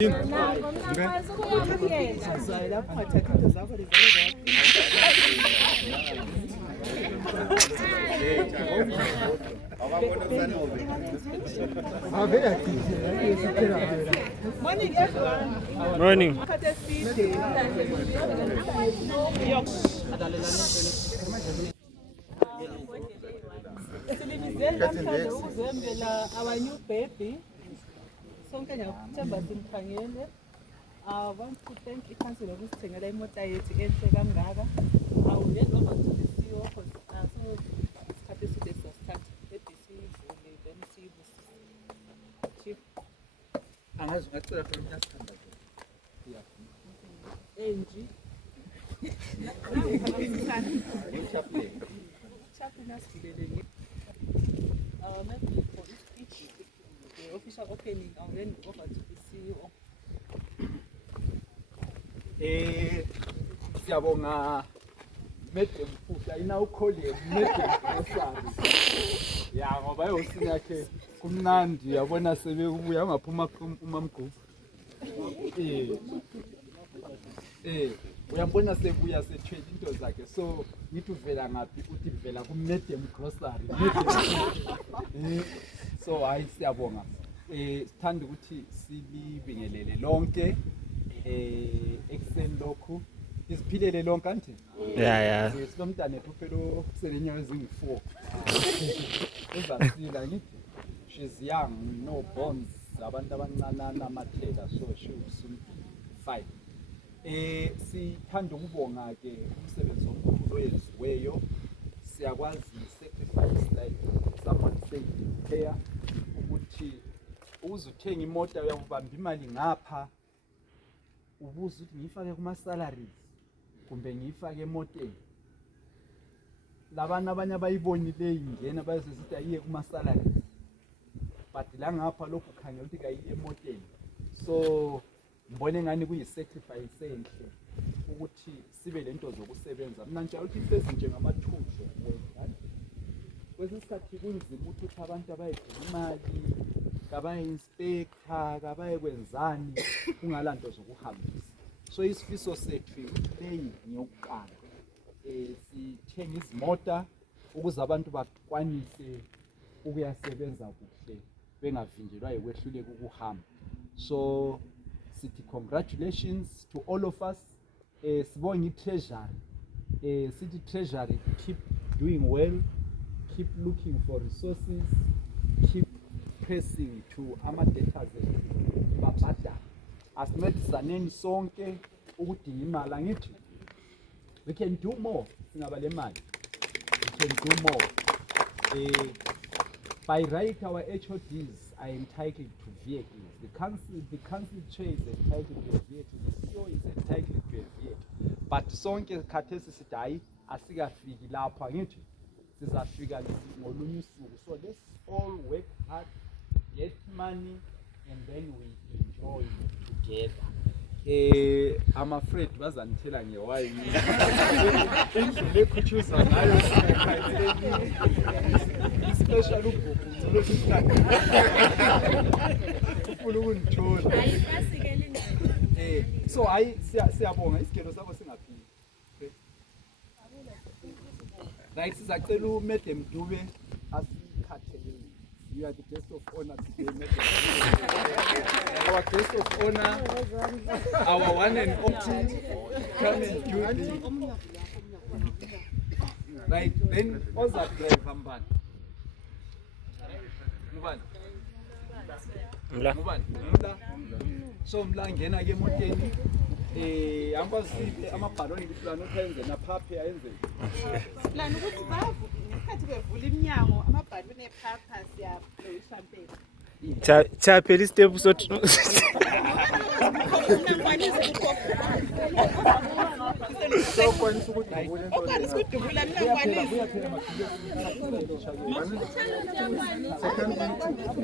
Morning, everyone. Morning. Our new baby. Sonke ngiyakuthemba simkhangele. I want to thank i-council ngokusithengela imota yethu enhle kangaka. I will hand over to the CEO because isikhathi eside sasithatha ebhisivule then Chief. Angazi ngacela phela umnyasithanda nje. Enji. Maybe for each speech, the official opening, I'll hand over to the CEO. Siyabonga Madam Futhi ayina ukhole Madam Osari. Ya ngoba yosini yakhe kumnandi yabona sebekubuya ungaphuma umamgugu. Uyambona sebuya sethwele into zakhe so ngithi uvela ngapi uthi vela ku Madam Grocery. So hayi siyabonga. Sithanda ukuthi silibingelele lonke ekseni lokhu isiphilele lonke anti Yeah. sinomntana ethu phela selenyawo ezingu4 uzasila ngithi she's young no bones abantu abancane amathela so she will soon fine. Sithanda ukubonga ke umsebenzi omkhulu oyenziweyo siyakwazi sacrifice like someone said here ukuthi uzuthenga imoto uyakubamba imali ngapha ubuza ukuthi ngiyifake kuma salaries kumbe ngiyifake emotweni labana abanye abayibonile ingena bayezisithi ayiye kuma salaries but la ngapha lokhu khangela ukuthi kayiye emotweni so ngibone ngani kuyi sacrifice enhle ukuthi sibe lento zokusebenza mina nje uthi phezi njengama tools right kwesikhathi kunzima ukuthi abantu abayigcina imali kabaye inspector kabaye kwenzani kungalanto zokuhambisa so isifiso sethu leyi ngiyokuqala sithenga izimota ukuze abantu bakwanise ukuyasebenza kuhle bengavinjelwa yikwehluleka ukuhamba so sithi congratulations to all of us sibonga i-treasury city treasury keep doing well keep looking for resources keep pressing to ama-debtors babhadala asincedisaneni sonke ukudinga imali angithi we can do more singaba le mali we can do more by right our HODs are entitled to vehicles the council chair is entitled to a vehicle the CEO is entitled to a vehicle but sonke khathesi sithi hayi asikafiki lapho angithi sizafika ngolunye usuku so let's all work hard get money and then we enjoy together. I'm afraid bazanithela ngewayi indlela ekhuthuzwa ngayo special ubhuku lokuhlala ufuna ukungithola so hayi siyabonga isigelo sakho singaphili right sizacela uMadam Dube asikhathelele. You are the guest of honor today, Madam. Our guest of honor, our one and only, come and do the right. Then also drive Mubani. So mlangena ke emoteni ambaziphe amabhaloni kuplana ukwenze naphaphe ayenze Plan ukuthi bavu ngesikhathi bevula iminyango amabhaluni ephapha siyaphe champagne. Chaphela istep so sokwanisa ukudubula Okwanisa ukudubula mina ngwanisa. into